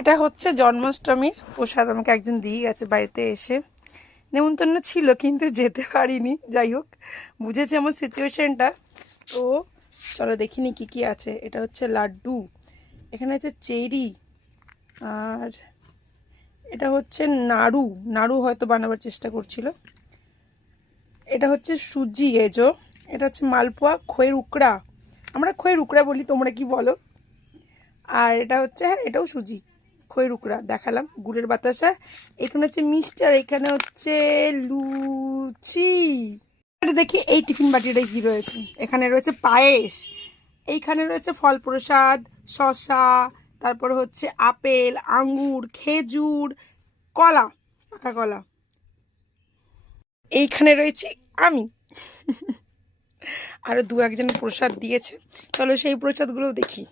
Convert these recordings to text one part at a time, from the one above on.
এটা হচ্ছে জন্মাষ্টমীর প্রসাদ, আমাকে একজন দিয়ে গেছে বাড়িতে এসে। নেমন্তন্ন ছিল, কিন্তু যেতে পারিনি। যাই হোক, বুঝেছি আমার সিচুয়েশনটা তো চলো দেখিনি কি কি আছে। এটা হচ্ছে লাড্ডু, এখানে আছে চেরি, আর এটা হচ্ছে নাড়ু। নাড়ু হয়তো বানাবার চেষ্টা করছিল। এটা হচ্ছে সুজি এজো এটা হচ্ছে মালপোয়া খয়ের উকড়া। আমরা খয়ের উকড়া বলি, তোমরা কি বলো? আর এটা হচ্ছে হ্যাঁ এটাও সুজি। খই রুকরা, দেখালাম গুড়ের বাতাসা। এখানে হচ্ছে মিষ্টি আর এখানে হচ্ছে লুচি। দেখি এই টিফিন বাটিটাই কি রয়েছে? এখানে রয়েছে পায়েস, এইখানে রয়েছে ফল প্রসাদ শসা, তারপর হচ্ছে আপেল, আঙ্গুর, খেজুর, কলা, পাকা কলা। এইখানে রয়েছে আমি। আরও দু একজন প্রসাদ দিয়েছে। চলো সেই প্রসাদগুলোও দেখি।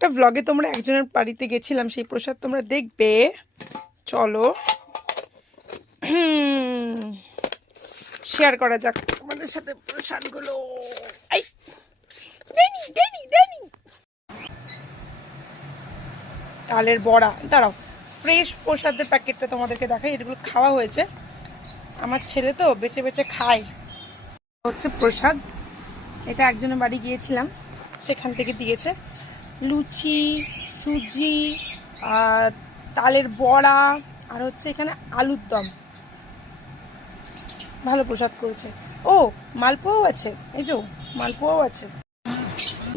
একটা ব্লগে তোমরা একজনের বাড়িতে গেছিলাম, সেই প্রসাদ তোমরা দেখবে। চলো। শেয়ার করা যাক তোমাদের সাথে প্রসাদগুলো। তালের বড়া। দাঁড়াও। ফ্রেশ প্রসাদের প্যাকেটটা তোমাদেরকে দেখাই, এগুলো খাওয়া হয়েছে। আমার ছেলে তো বেছে বেছে খায়। হচ্ছে প্রসাদ। এটা একজনের বাড়ি গিয়েছিলাম, সেখান থেকে দিয়েছে। লুচি, সুজি তালের বড়া, আর হচ্ছে এখানে আলুর দম। ভালো প্রসাদ করেছে। ও, মালপোয়াও আছে। এই যে মালপোয়াও আছে।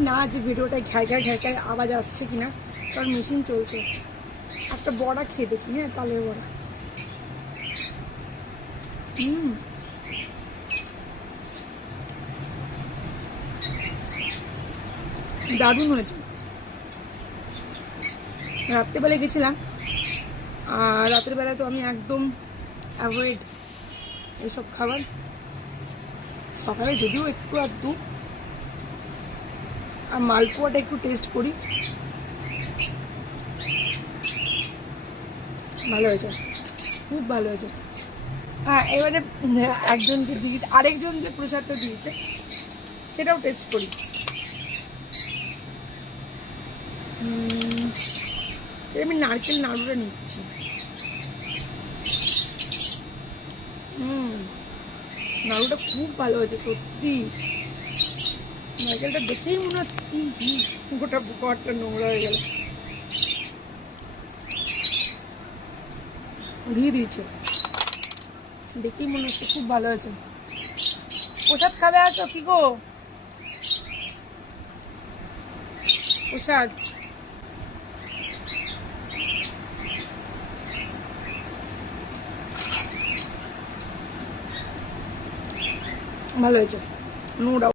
না যে ভিডিওটা ঘ্যাঁ ঘ্যাঁ ঘ্যাঁ ঘ্যাঁ আওয়াজ আসছে কিনা, কারণ মেশিন চলছে। একটা বড়া খেয়ে দেখি হ্যাঁ তালের বড়া। হুম। দারুণ হয়েছে। রাত্রেবেলা গেছিলাম। আর রাতের তো আমি একদম অ্যাভয়েড এইসব খাবার। সকালে যদিও একটু আধটু। আর মালপোয়াটা একটু টেস্ট করি। ভালো হয়েছে। খুব ভালো হয়েছে। হ্যাঁ এবারে, একজন যে দিয়েছে আরেকজন যে প্রসাদটা দিয়েছে, সেটাও টেস্ট করি। আমি নারকেল নাড়ুটা নিচ্ছি। হুম, নাড়ুটা খুব ভালো হয়েছে, সত্যি। নারকেলটা দেখেই মনে হচ্ছে গোটা বুকটা নোংরা হয়ে গেল। ঘি দিয়েছে। দেখেই মনে হচ্ছে খুব ভালো হয়েছে। প্রসাদ খাবে আসো কি গো? প্রসাদ? ভালো হয়েছে। নো